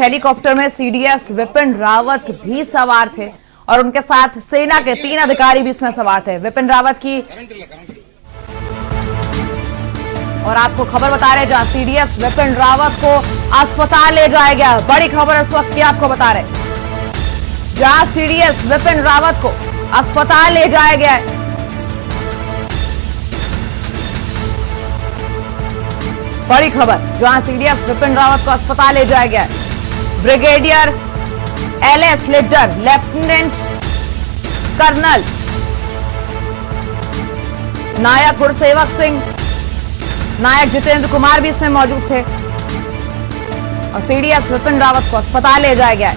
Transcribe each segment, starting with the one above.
Helicopter में CDS Vipin Rawat भी सवार थे और उनके साथ सेना के 3 अधिकारी भी इसमें सवार थे। विपिन रावत की और आपको खबर बता रहे जहां सीडीएस विपिन रावत को अस्पताल ले जाया गया। बड़ी खबर इस वक्त की आपको बता रहे, जहां सीडीएस विपिन रावत को अस्पताल ले जाया गया है। बड़ी खबर, जहां सीडीएस विपिन रावत को अस्पताल ले जाया गया है। Brigadier LS Lidder, lieutenant colonel Naik Gursewak Singh, Naik Jitender Kumar भी इसमें मौजूद थे और सीडीएस विपिन रावत को अस्पताल ले जाया गया है।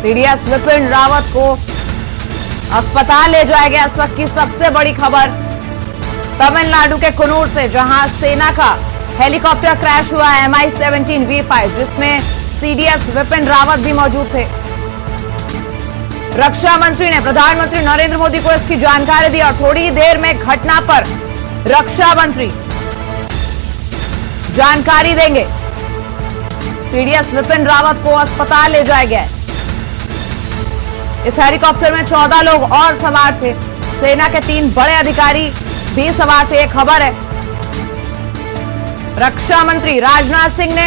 सीडीएस विपिन रावत को अस्पताल ले जाया गया। इस वक्त की सबसे बड़ी खबर तमिलनाडु के कुन्नूर से, जहां सेना का हेलीकॉप्टर क्रैश हुआ है MI-17 V5, जिसमें सीडीएस विपिन रावत भी मौजूद थे। रक्षा मंत्री ने प्रधानमंत्री नरेंद्र मोदी को इसकी जानकारी दी और थोड़ी देर में घटना पर रक्षा मंत्री जानकारी देंगे। सीडीएस विपिन रावत को अस्पताल ले जाया गया है। इस हेलीकॉप्टर में 14 लोग और सवार थे। सेना के 3 बड़े अधिकारी भी सवार थे। एक खबर है, रक्षा मंत्री राजनाथ सिंह ने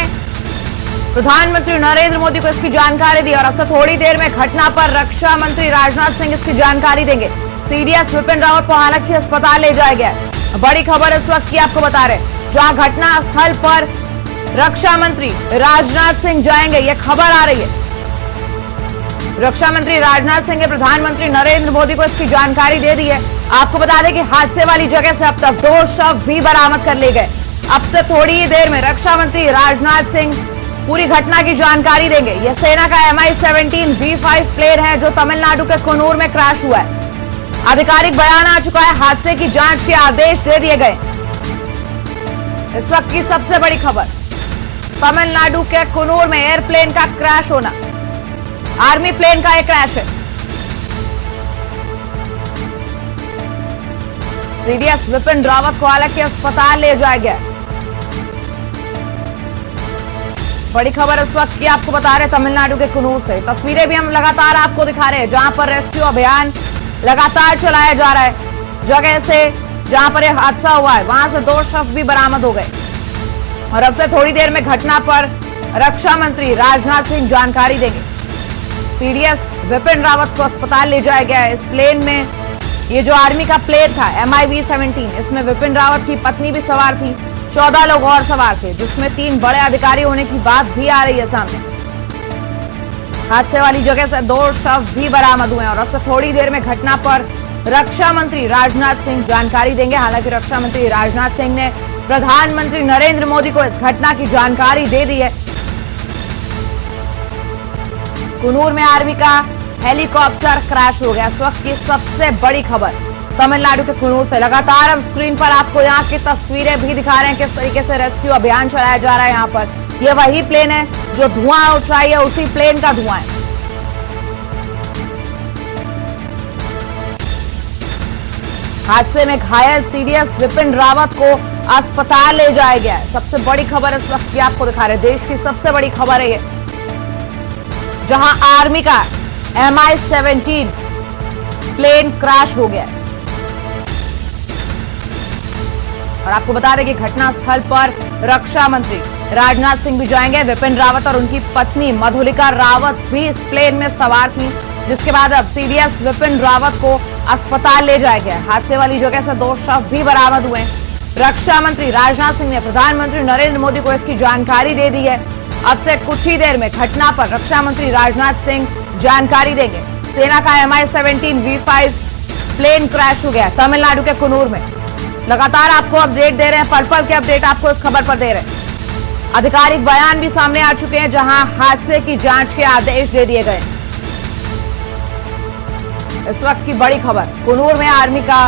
प्रधानमंत्री नरेंद्र मोदी को इसकी जानकारी दी और अब से थोड़ी देर में घटना पर रक्षा मंत्री राजनाथ सिंह इसकी जानकारी देंगे। सीडीएस विपिन रावत को हालांकि अस्पताल ले जाया गया है। बड़ी खबर इस वक्त की आपको बता रहे, जहां घटना स्थल पर रक्षा मंत्री राजनाथ सिंह जाएंगे, यह खबर आ रही है। रक्षा मंत्री राजनाथ सिंह ने प्रधानमंत्री नरेंद्र मोदी को इसकी जानकारी दे दी है। आपको बता दें कि हादसे वाली जगह से अब तक 2 शव भी बरामद कर लिए गए। अब से थोड़ी ही देर में रक्षा मंत्री राजनाथ सिंह पूरी घटना की जानकारी देंगे। यह सेना का MI-17 V5 प्लेन है जो तमिलनाडु के कुन्नूर में क्रैश हुआ है। आधिकारिक बयान आ चुका है, हादसे की जांच के आदेश दे दिए गए। इस वक्त की सबसे बड़ी खबर, तमिलनाडु के कुन्नूर में एयरप्लेन का क्रैश होना, आर्मी प्लेन का यह क्रैश है। सीडीएस विपिन रावत को हालांकि अस्पताल ले जाया गया। बड़ी खबर इस वक्त की आपको बता रहे तमिलनाडु के कुन्नूर से। तस्वीरें भी हम लगातार आपको दिखा रहे हैं, जहां पर रेस्क्यू अभियान लगातार चलाया जा रहा है। जगह से जहां पर यह हादसा हुआ है वहां से 2 शव भी बरामद हो गए और अब से थोड़ी देर में घटना पर रक्षा मंत्री राजनाथ सिंह जानकारी देंगे। सीडीएस विपिन रावत को अस्पताल ले जाया गया है। इस प्लेन में, ये जो आर्मी का प्लेन था MI-17, इसमें विपिन रावत की पत्नी भी सवार थी। 14 लोग और सवार थे, जिसमें 3 बड़े अधिकारी होने की बात भी आ रही है सामने। हादसे वाली जगह से 2 शव भी बरामद हुए और अब से थोड़ी देर में घटना पर रक्षा मंत्री राजनाथ सिंह जानकारी देंगे। हालांकि रक्षा मंत्री राजनाथ सिंह ने प्रधानमंत्री नरेंद्र मोदी को इस घटना की जानकारी दे दी है। कुन्नूर में आर्मी का हेलीकॉप्टर क्रैश हो गया। इस वक्त की सबसे बड़ी खबर तमिलनाडु के कुन्नूर से। लगातार हम स्क्रीन पर आपको यहाँ की तस्वीरें भी दिखा रहे हैं, किस तरीके से रेस्क्यू अभियान चलाया जा रहा है। यहाँ पर यह वही प्लेन है जो धुआं उठ रहा है, उसी प्लेन का धुआं है। हादसे में घायल सीडीएस विपिन रावत को अस्पताल ले जाया गया है। सबसे बड़ी खबर इस वक्त की आपको दिखा रहे हैं, देश की सबसे बड़ी खबर है ये, जहां आर्मी का MI-17 प्लेन क्रैश हो गया है। और आपको बता दें कि घटना स्थल पर रक्षा मंत्री राजनाथ सिंह भी जाएंगे। विपिन रावत और उनकी पत्नी मधुलिका रावत भी इस प्लेन में सवार थी, जिसके बाद अब सीडीएस विपिन रावत को अस्पताल ले जाया गया। हादसे वाली जगह से 2 शव भी बरामद हुए। रक्षा मंत्री राजनाथ सिंह ने प्रधानमंत्री नरेंद्र मोदी को इसकी जानकारी दे दी है। अब से कुछ ही देर में घटना पर रक्षा मंत्री राजनाथ सिंह जानकारी देंगे। सेना का MI-17 V5 प्लेन क्रैश हो गया तमिलनाडु के कुन्नूर में। लगातार आपको अपडेट दे रहे हैं, पल पल के अपडेट आपको इस खबर पर दे रहे हैं। आधिकारिक बयान भी सामने आ चुके हैं, जहां हादसे की जांच के आदेश दे दिए गए। इस वक्त की बड़ी खबर, कुन्नूर में आर्मी का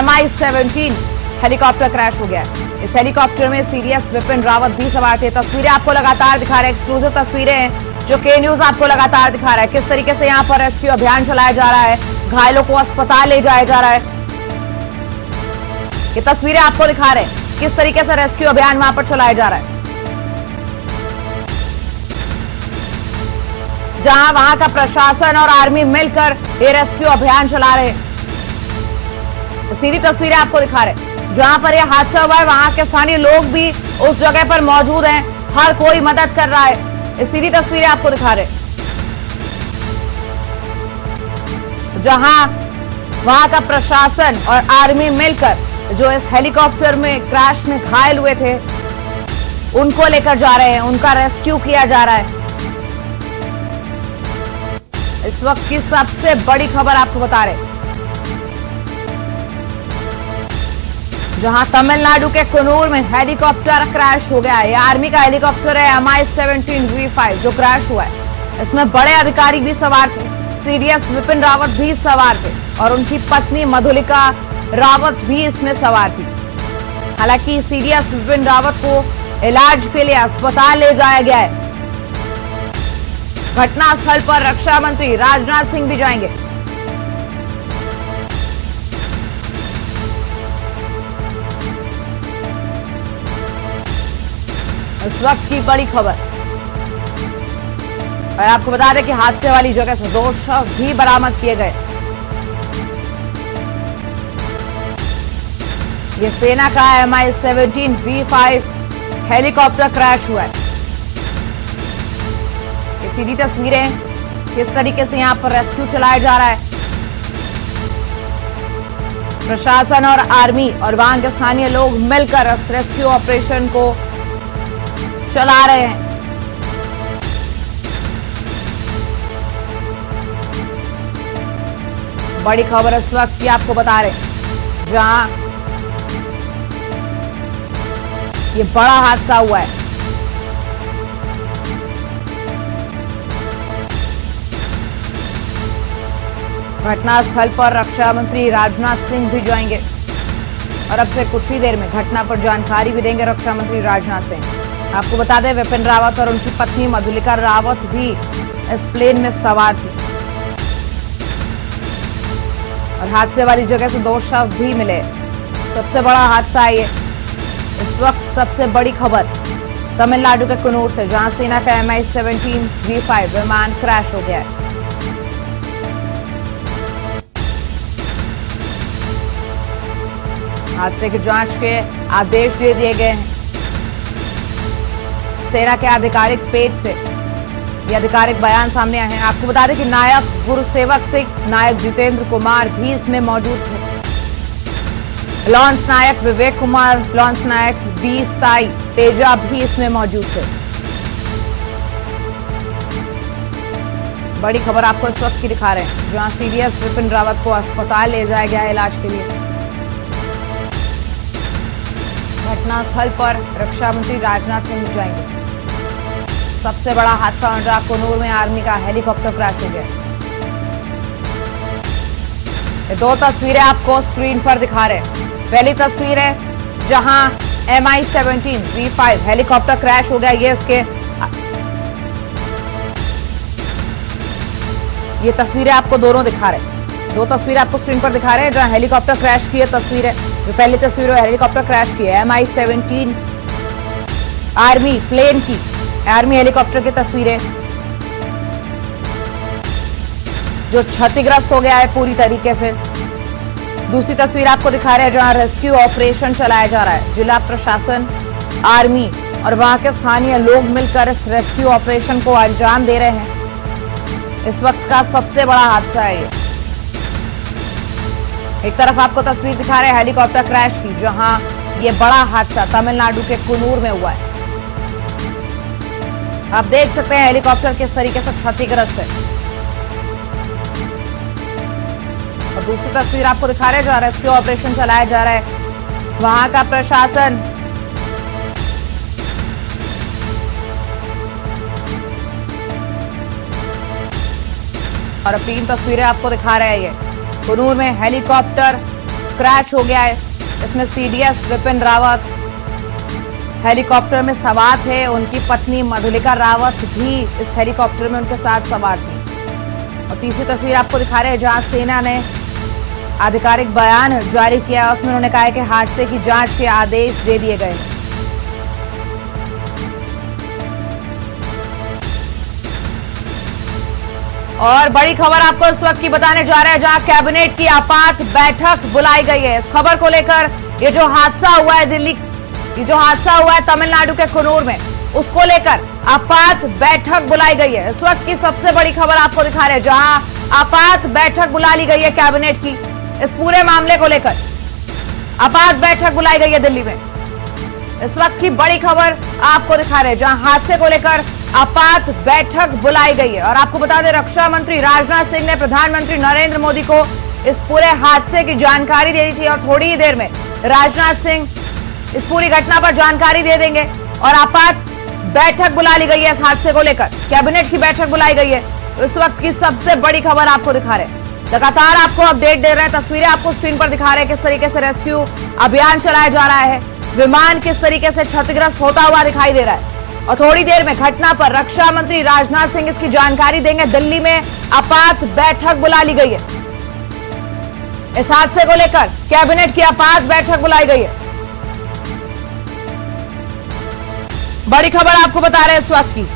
MI-17 हेलीकॉप्टर क्रैश हो गया है। इस हेलीकॉप्टर में सीडीएस विपिन रावत भी सवार थे। तस्वीरें आपको लगातार दिखा रहे हैं, एक्सक्लूसिव तस्वीरें हैं जो के न्यूज आपको लगातार दिखा रहा है, किस तरीके से यहाँ पर रेस्क्यू अभियान चलाया जा रहा है, घायलों को अस्पताल ले जाया जा रहा है। ये तस्वीरें आपको दिखा रहे हैं किस तरीके से रेस्क्यू अभियान वहां पर चलाया जा रहा है। जहां वहां का प्रशासन और आर्मी मिलकर ये रेस्क्यू अभियान चला रहे हैं। सीधी तस्वीरें आपको दिखा रहे हैं। जहां पर यह हादसा हुआ है वहां के स्थानीय लोग भी उस जगह पर मौजूद हैं, हर कोई मदद कर रहा है। ये सीधी तस्वीरें आपको दिखा रहे हैं। जहां वहां का प्रशासन और आर्मी मिलकर जो इस हेलीकॉप्टर में क्रैश में घायल हुए थे उनको लेकर जा रहे हैं, उनका रेस्क्यू किया जा रहा है। इस वक्त की सबसे बड़ी खबर आपको बता रहे हैं, जहां तमिलनाडु के कुन्नूर में हेलीकॉप्टर क्रैश हो गया है। यह आर्मी का हेलीकॉप्टर है Mi-17V5 जो क्रैश हुआ है। इसमें बड़े अधिकारी भी सवार थे, सीडीएस विपिन रावत भी सवार थे और उनकी पत्नी मधुलिका रावत भी इसमें सवार थी। हालांकि सीडीएस विपिन रावत को इलाज के लिए अस्पताल ले जाया गया है। घटनास्थल पर रक्षा मंत्री राजनाथ सिंह भी जाएंगे। इस वक्त की बड़ी खबर, और आपको बता दें कि हादसे वाली जगह से 2 शव भी बरामद किए गए। ये सेना का Mi-17V5 हेलीकॉप्टर क्रैश हुआ है। ये सीधी तस्वीरें किस तरीके से यहां पर रेस्क्यू चलाया जा रहा है। प्रशासन और आर्मी और वहां के स्थानीय लोग मिलकर इस रेस्क्यू ऑपरेशन को चला रहे हैं। बड़ी खबर इस वक्त की आपको बता रहे हैं, जहां ये बड़ा हादसा हुआ है। घटनास्थल पर रक्षा मंत्री राजनाथ सिंह भी जाएंगे और अब से कुछ ही देर में घटना पर जानकारी भी देंगे रक्षा मंत्री राजनाथ सिंह। आपको बता दें विपिन रावत और उनकी पत्नी मधुलिका रावत भी इस प्लेन में सवार थी और हादसे वाली जगह से 2 शव भी मिले। सबसे बड़ा हादसा है ये। इस वक्त सबसे बड़ी खबर तमिलनाडु के कुन्नूर से, जहां सेना का Mi-17V5 विमान क्रैश हो गया है। हादसे की जांच के आदेश दे दिए गए हैं। सेना के आधिकारिक पेज से ये आधिकारिक बयान सामने आए हैं। आपको बता दें कि नायक गुरुसेवक सिंह, नायक जितेंद्र कुमार भी इसमें मौजूद थे। लॉन्स नायक विवेक कुमार, लॉन्स नायक बी साई तेजा भी इसमें मौजूद थे। बड़ी खबर आपको इस वक्त की दिखा रहे हैं, जहां सीडीएस विपिन रावत को अस्पताल ले जाया गया है इलाज के लिए। घटनास्थल पर रक्षा मंत्री राजनाथ सिंह जाएंगे। सबसे बड़ा हादसा बन रहा कुन्नूर में आर्मी का हेलीकॉप्टर क्रैश हो गया। ये 2 तस्वीरें आपको स्क्रीन पर दिखा रहे हैं। पहली तस्वीर है जहां Mi-17V5 हेलीकॉप्टर क्रैश हो गया। ये तस्वीरें आपको दोनों दिखा रहे हैं। 2 तस्वीरें आपको स्क्रीन पर दिखा रहे हैं जहां हेलीकॉप्टर क्रैश की तस्वीर है। जो पहली तस्वीर है हेलीकॉप्टर क्रैश की है, Mi-17 आर्मी प्लेन की, आर्मी हेलीकॉप्टर की तस्वीरें जो क्षतिग्रस्त हो गया है पूरी तरीके से। दूसरी तस्वीर आपको दिखा रहे हैं जहां रेस्क्यू ऑपरेशन चलाया जा रहा है। जिला प्रशासन, आर्मी और वहां के स्थानीय लोग मिलकर इस रेस्क्यू ऑपरेशन को अंजाम दे रहे हैं। इस वक्त का सबसे बड़ा हादसा है ये। एक तरफ आपको तस्वीर दिखा रहे हैं हेलीकॉप्टर क्रैश की, जहां ये बड़ा हादसा तमिलनाडु के कुन्नूर में हुआ है। आप देख सकते हैं हेलीकॉप्टर किस तरीके से क्षतिग्रस्त है। और दूसरी तस्वीर आपको दिखा रहे हैं जहां रेस्क्यू ऑपरेशन चलाया जा रहा है। वहां का प्रशासन और अब 3 तस्वीरें आपको दिखा रहे हैं। ये कुन्नूर में हेलीकॉप्टर क्रैश हो गया है। इसमें सीडीएस विपिन रावत हेलीकॉप्टर में सवार थे, उनकी पत्नी मधुलिका रावत भी इस हेलीकॉप्टर में उनके साथ सवार थी। और तीसरी तस्वीर आपको दिखा रहे हैं जहां सेना ने आधिकारिक बयान जारी किया। उसमें उन्होंने कहा है कि हादसे की जांच के आदेश दे दिए गए। और बड़ी खबर आपको इस वक्त की बताने जा रहे हैं, जहां कैबिनेट की आपात बैठक बुलाई गई है। इस खबर को लेकर ये जो हादसा हुआ है ये जो हादसा हुआ है तमिलनाडु के कुन्नूर में, उसको लेकर आपात बैठक बुलाई गई है। इस वक्त की सबसे बड़ी खबर आपको दिखा रहे हैं, जहां आपात बैठक बुला ली गई है कैबिनेट की। इस पूरे मामले को लेकर आपात बैठक बुलाई गई है दिल्ली में। इस वक्त की बड़ी खबर आपको दिखा रहे हैं, जहां हादसे को लेकर आपात बैठक बुलाई गई है। और आपको बता दें, रक्षा मंत्री राजनाथ सिंह ने प्रधानमंत्री नरेंद्र मोदी को इस पूरे हादसे की जानकारी दे दी थी और थोड़ी ही देर में राजनाथ सिंह इस पूरी घटना पर जानकारी दे देंगे। और आपात बैठक बुला ली गई है इस हादसे को लेकर, कैबिनेट की बैठक बुलाई गई है। इस वक्त की सबसे बड़ी खबर आपको दिखा रहे हैं, लगातार आपको अपडेट दे रहे हैं, तस्वीरें आपको स्क्रीन पर दिखा रहे हैं, किस तरीके से रेस्क्यू अभियान चलाया जा रहा है, विमान किस तरीके से क्षतिग्रस्त होता हुआ दिखाई दे रहा है। और थोड़ी देर में घटना पर रक्षा मंत्री राजनाथ सिंह इसकी जानकारी देंगे। दिल्ली में आपात बैठक बुला ली गई है। इस हादसे को लेकर कैबिनेट की आपात बैठक बुलाई गई है। बड़ी खबर आपको बता रहे हैं इस वक्त की,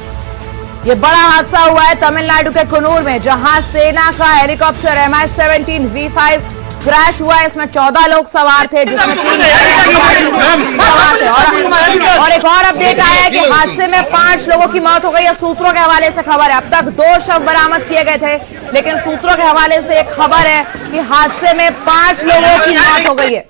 ये बड़ा हादसा हुआ है तमिलनाडु के कुन्नूर में, जहां सेना का हेलीकॉप्टर MI-17 V5 क्रैश हुआ है। इसमें 14 लोग सवार थे, जिसमें 3 सवार थे। और एक और अपडेट आया है कि हादसे में 5 लोगों की मौत हो गई है। सूत्रों के हवाले से खबर है, अब तक 2 शव बरामद किए गए थे, लेकिन सूत्रों के हवाले से एक खबर है कि हादसे में 5 लोगों की मौत हो गई है।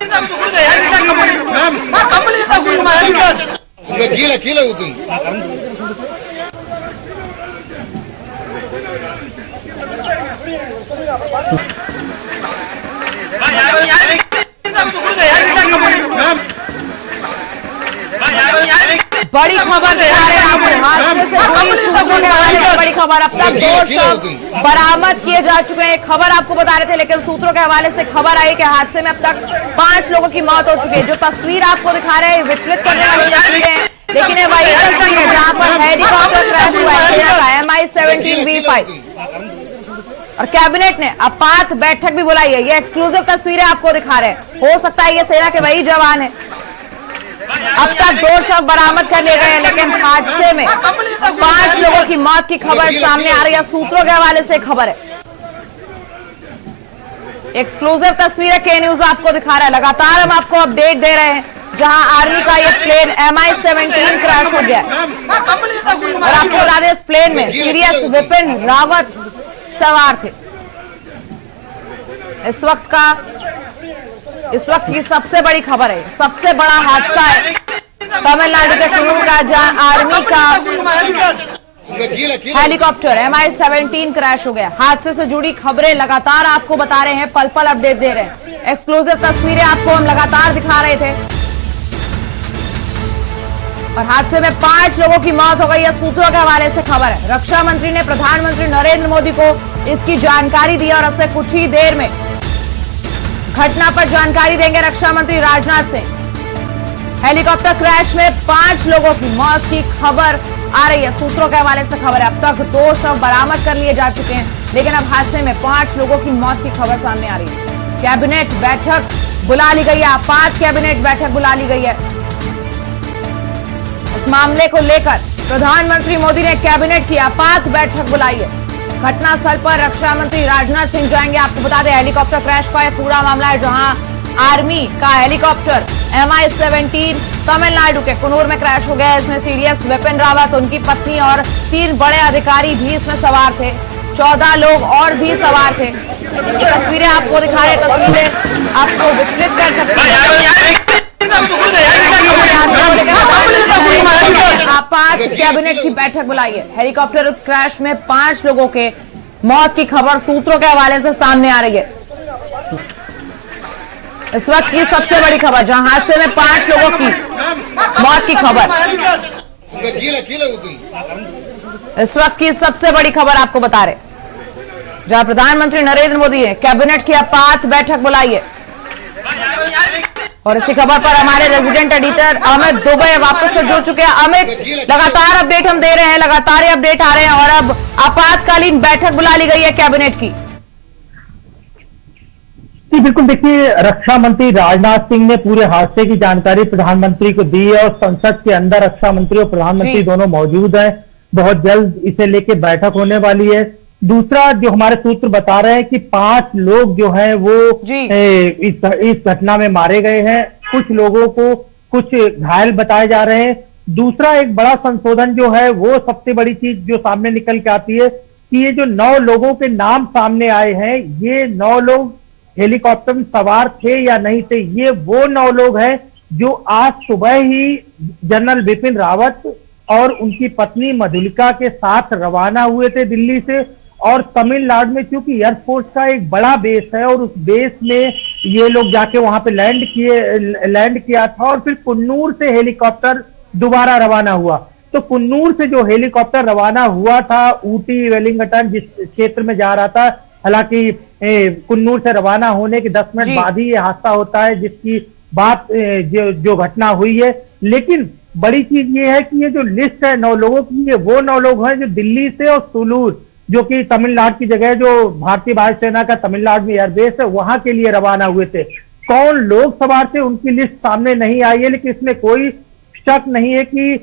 बड़ी खबर दिखा रहे हैं आपको, हादसे से जुड़ी सूत्रों के हवाले से बड़ी खबर। अब तक 2 शव बरामद किए जा चुके हैं। खबर आपको बता रहे थे, लेकिन सूत्रों के हवाले से खबर आई कि हादसे में अब तक 5 लोगों की मौत हो चुकी है। जो तस्वीर आपको दिखा रहे हैं विचलित करने वाली तस्वीर है, लेकिन ये वही तस्वीर है जहां पर हेलीकॉप्टर क्रैश हुआ है MI-17 V5। और कैबिनेट ने आपात बैठक भी बुलाई है। ये एक्सक्लूसिव तस्वीरें आपको दिखा रहे हैं, हो सकता है ये सेना के वही जवान है। अब तक 2 शव बरामद कर लिए गए हैं, लेकिन हादसे में 5 लोगों की मौत की खबर सामने आ रही है। सूत्रों के हवाले से खबर है, एक्सक्लूसिव तस्वीरें के न्यूज आपको दिखा रहा है। लगातार हम आपको अपडेट दे रहे हैं, जहां आर्मी का ये प्लेन MI-17 क्रैश हो गया है। और आपको बता दें, इस प्लेन में सीडीएस विपिन रावत सवार थे। इस वक्त की सबसे बड़ी खबर है, सबसे बड़ा हादसा है तमिलनाडु के कुन्नूर का, जहां आर्मी का हेलीकॉप्टर MI-17 क्रैश हो गया। हादसे से जुड़ी खबरें लगातार आपको बता रहे हैं, पल पल अपडेट दे रहे हैं। एक्सक्लूसिव तस्वीरें आपको हम लगातार दिखा रहे थे। और हादसे में 5 लोगों की मौत हो गई है। सूत्रों के हवाले से खबर है, रक्षा मंत्री ने प्रधानमंत्री नरेंद्र मोदी को इसकी जानकारी दी और अब से कुछ ही देर में घटना पर जानकारी देंगे रक्षा मंत्री राजनाथ सिंह। हेलीकॉप्टर क्रैश में 5 लोगों की मौत की खबर आ रही है। सूत्रों के हवाले से खबर है, अब तक 2 शव बरामद कर लिए जा चुके हैं, लेकिन अब हादसे में 5 लोगों की मौत की खबर सामने आ रही है। कैबिनेट बैठक बुला ली गई है, आपात कैबिनेट बैठक बुला ली गई है। इस मामले को लेकर प्रधानमंत्री मोदी ने कैबिनेट की आपात बैठक बुलाई है। घटनास्थल पर रक्षा मंत्री राजनाथ सिंह जाएंगे। आपको बता दें, हेलीकॉप्टर क्रैश का यह पूरा मामला है, जहां आर्मी का हेलीकॉप्टर MI-17 तमिलनाडु के कुन्नूर में क्रैश हो गया। इसमें सीडीएस विपिन रावत, उनकी पत्नी और 3 बड़े अधिकारी भी इसमें सवार थे। 14 लोग और भी सवार थे। तस्वीरें आपको दिखा रहे, तस्वीरें आपको विचलित कर सकती है। आपात कैबिनेट की बैठक बुलाई है। हेलीकॉप्टर क्रैश में 5 लोगों के मौत की खबर सूत्रों के हवाले से सामने आ रही है। इस वक्त की सबसे बड़ी खबर, जहां हादसे में 5 लोगों की मौत की खबर। इस वक्त की सबसे बड़ी खबर आपको बता रहे, जहां प्रधानमंत्री नरेंद्र मोदी ने कैबिनेट की आपात बैठक बुलाई है। और इसी खबर पर हमारे रेजिडेंट एडिटर अमित दुबे वापस से जुड़ चुके हैं। अमित, लगातार अपडेट हम दे रहे हैं, लगातार अपडेट आ रहे हैं, और अब आपातकालीन बैठक बुला ली गई है कैबिनेट की। जी बिल्कुल, देखिए, रक्षा मंत्री राजनाथ सिंह ने पूरे हादसे की जानकारी प्रधानमंत्री को दी है और संसद के अंदर रक्षा मंत्री और प्रधानमंत्री दोनों मौजूद हैं। बहुत जल्द इसे लेके बैठक होने वाली है। दूसरा जो हमारे सूत्र बता रहे हैं कि 5 लोग जो हैं वो जी। इस घटना में मारे गए हैं, कुछ लोगों को कुछ घायल बताए जा रहे हैं। दूसरा एक बड़ा संशोधन जो है वो सबसे बड़ी चीज जो सामने निकल के आती है कि ये जो 9 लोगों के नाम सामने आए हैं, ये 9 लोग हेलीकॉप्टर में सवार थे या नहीं थे। ये वो 9 लोग हैं जो आज सुबह ही जनरल बिपिन रावत और उनकी पत्नी मधुलिका के साथ रवाना हुए थे दिल्ली से। और तमिलनाडु में चूंकि एयरफोर्स का एक बड़ा बेस है और उस बेस में ये लोग जाके वहां पे लैंड किया था और फिर कुन्नूर से हेलीकॉप्टर दोबारा रवाना हुआ। तो कुन्नूर से जो हेलीकॉप्टर रवाना हुआ था ऊटी वेलिंगटन जिस क्षेत्र में जा रहा था, हालांकि कुन्नूर से रवाना होने के 10 मिनट बाद ही ये हादसा होता है, जिसकी बात जो घटना हुई है। लेकिन बड़ी चीज ये है कि ये जो लिस्ट है 9 लोगों की, ये वो 9 लोग हैं जो दिल्ली से और सुलूर जो कि तमिलनाडु की जगह जो भारतीय वायुसेना का तमिलनाडु में एयरबेस है वहां के लिए रवाना हुए थे। कौन लोग सवार थे उनकी लिस्ट सामने नहीं आई है, लेकिन इसमें कोई शक नहीं है कि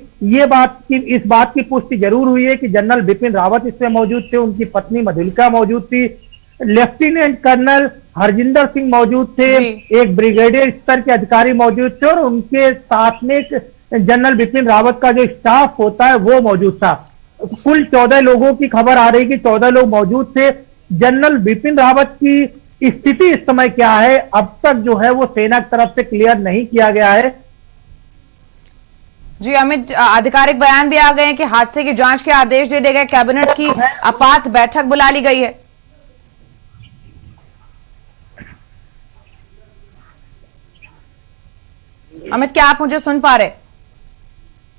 इस बात की पुष्टि जरूर हुई है कि जनरल बिपिन रावत इसमें मौजूद थे, उनकी पत्नी मधुलिका मौजूद थी, लेफ्टिनेंट कर्नल हरजिंदर सिंह मौजूद थे, एक ब्रिगेडियर स्तर के अधिकारी मौजूद थे और उनके साथ में जनरल बिपिन रावत का जो स्टाफ होता है वो मौजूद था। कुल 14 लोगों की खबर आ रही कि 14 लोग मौजूद थे। जनरल बिपिन रावत की स्थिति इस समय क्या है, अब तक जो है वो सेना की तरफ से क्लियर नहीं किया गया है। जी अमित, आधिकारिक बयान भी आ गए हैं कि हादसे की जांच के आदेश दे दिए गए, कैबिनेट की आपात बैठक बुला ली गई है। अमित, क्या आप मुझे सुन पा रहे?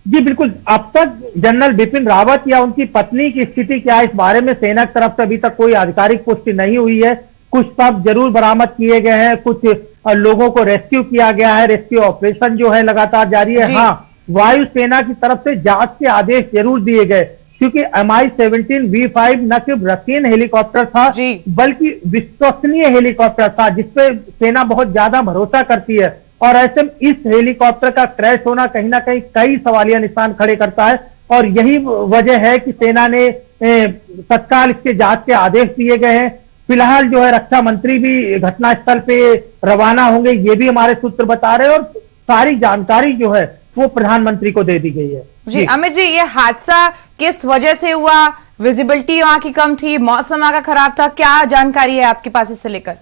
जी बिल्कुल, अब तक जनरल बिपिन रावत या उनकी पत्नी की स्थिति क्या है इस बारे में सेना की तरफ से अभी तक कोई आधिकारिक पुष्टि नहीं हुई है। कुछ शव जरूर बरामद किए गए हैं, कुछ लोगों को रेस्क्यू किया गया है, रेस्क्यू ऑपरेशन जो है लगातार जारी है। हाँ, वायुसेना की तरफ से जांच के आदेश जरूर दिए गए, क्योंकि MI-17 V5 न सिर्फ रसीन हेलीकॉप्टर था बल्कि विश्वसनीय हेलीकॉप्टर था जिसपे सेना बहुत ज्यादा भरोसा करती है। और ऐसे में इस हेलीकॉप्टर का क्रैश होना कहीं ना कहीं कई सवालिया निशान खड़े करता है और यही वजह है कि सेना ने तत्काल इसके जांच के आदेश दिए गए हैं। फिलहाल जो है रक्षा मंत्री भी घटनास्थल पे रवाना होंगे, ये भी हमारे सूत्र बता रहे हैं और सारी जानकारी जो है वो प्रधानमंत्री को दे दी गई है। जी अमित जी, ये हादसा किस वजह से हुआ? विजिबिलिटी वहां की कम थी, मौसम वहां का खराब था, क्या जानकारी है आपके पास इससे लेकर?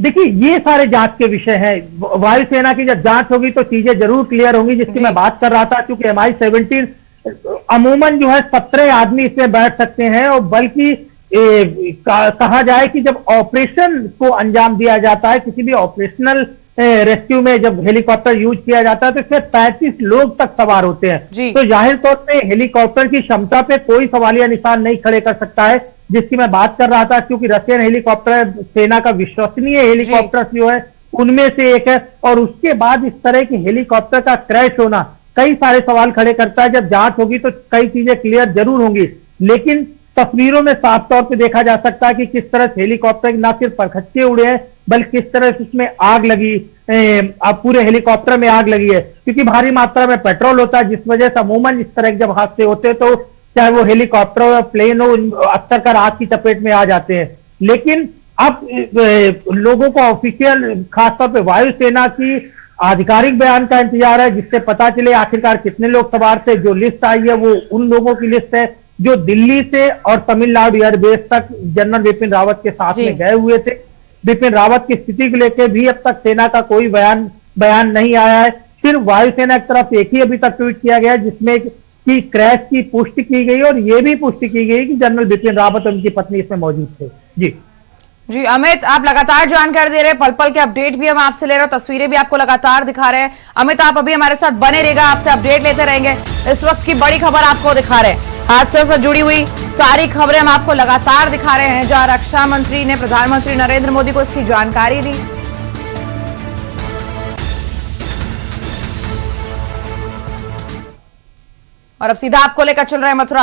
देखिए, ये सारे जांच के विषय हैं। वायुसेना की जब जांच होगी तो चीजें जरूर क्लियर होंगी, जिसकी मैं बात कर रहा था। क्योंकि MI-17 अमूमन जो है 17 आदमी इसमें बैठ सकते हैं और बल्कि कहा जाए कि जब ऑपरेशन को अंजाम दिया जाता है, किसी भी ऑपरेशनल रेस्क्यू में जब हेलीकॉप्टर यूज किया जाता है तो इसमें 35 लोग तक सवार होते हैं। तो जाहिर तौर पे हेलीकॉप्टर की क्षमता पे कोई सवालिया निशान नहीं खड़े कर सकता है, जिसकी मैं बात कर रहा था। क्योंकि रशियन हेलीकॉप्टर सेना का विश्वसनीय हेलीकॉप्टर जो है उनमें से एक है और उसके बाद इस तरह के हेलीकॉप्टर का क्रैश होना कई सारे सवाल खड़े करता है। जब जांच होगी तो कई चीजें क्लियर जरूर होंगी, लेकिन तस्वीरों में साफ तौर पे देखा जा सकता है कि किस तरह से हेलीकॉप्टर न सिर्फ परखच्चे उड़े हैं बल्कि किस तरह से उसमें आग लगी, अब पूरे हेलीकॉप्टर में आग लगी है। क्योंकि भारी मात्रा में पेट्रोल होता है, जिस वजह से अमूमन इस तरह के जब हादसे होते हैं तो चाहे वो हेलीकॉप्टर हो या प्लेन हो, अक्सर कर आग की चपेट में आ जाते हैं। लेकिन अब लोगों को ऑफिशियल खासतौर पे वायुसेना की आधिकारिक बयान का इंतजार है, जिससे पता चले आखिरकार कितने लोग सवार थे। जो लिस्ट आई है वो उन लोगों की लिस्ट है जो दिल्ली से और तमिलनाडु एयरबेस तक जनरल बिपिन रावत के साथ में गए हुए थे। बिपिन रावत की स्थिति को लेकर भी अब तक सेना का कोई बयान नहीं आया है। सिर्फ वायुसेना की तरफ एक ही अभी तक ट्वीट किया गया जिसमें कि क्रैश की पुष्टि की गई और यह भी पुष्टि की गई कि जनरल बिपिन रावत और उनकी पत्नी इसमें मौजूद थे। जी अमित, आप लगातार जानकारी दे रहे हैं, पल पल के अपडेट भी हम आपसे ले रहे हैं, तस्वीरें भी आपको लगातार दिखा रहे हैं। अमित, आप अभी हमारे साथ बने रहेगा, आपसे अपडेट लेते रहेंगे। इस वक्त की बड़ी खबर आपको दिखा रहे हैं, हादसे से जुड़ी हुई सारी खबरें हम आपको लगातार दिखा रहे हैं, जहां रक्षा मंत्री ने प्रधानमंत्री नरेंद्र मोदी को इसकी जानकारी दी। और अब सीधा आपको लेकर चल रहे हैं मथुरा।